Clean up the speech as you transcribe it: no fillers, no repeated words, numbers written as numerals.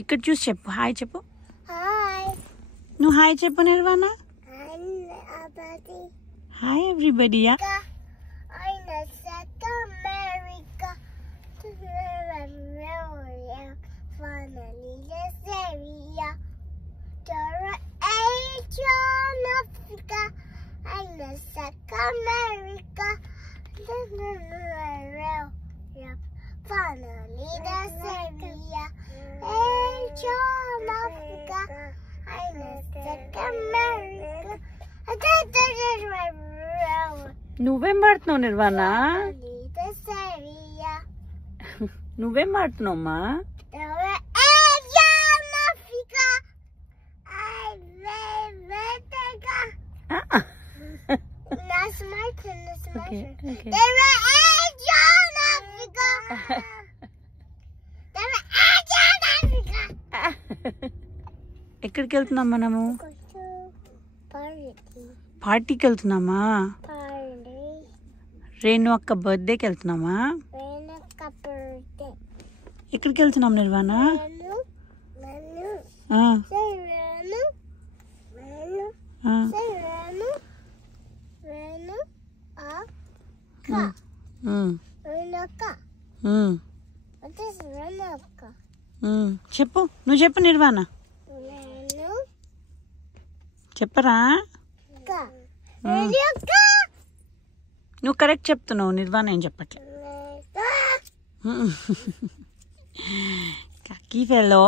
ఇక్కడ చూసి చెప్పు, హాయ్ చెప్పు. హాయ్. నువ్వు హాయ్ చెప్పు Nirvana. Hi everybody. America to finally this area to Asian Africa and the America finally this area Asian Africa and the America. నువ్వేం పాడుతున్నావు నిర్వాణ? నువ్వేం పాడుతున్నావమ్మా? ఎక్కడికి వెళ్తున్నాం మనము? పార్టీకి వెళ్తున్నామా? రేణు అక్క బర్త్డేకి వెళ్తున్నామా? ఎక్కడికి వెళ్తున్నాం నిర్వాణ? చెప్పు, నువ్వు చెప్పు నిర్వాణ. చెప్పరా? నువ్వు కరెక్ట్ చెప్తున్నావు, నిర్వాణ ఏం చెప్పట్లే. కీ ఫెలో.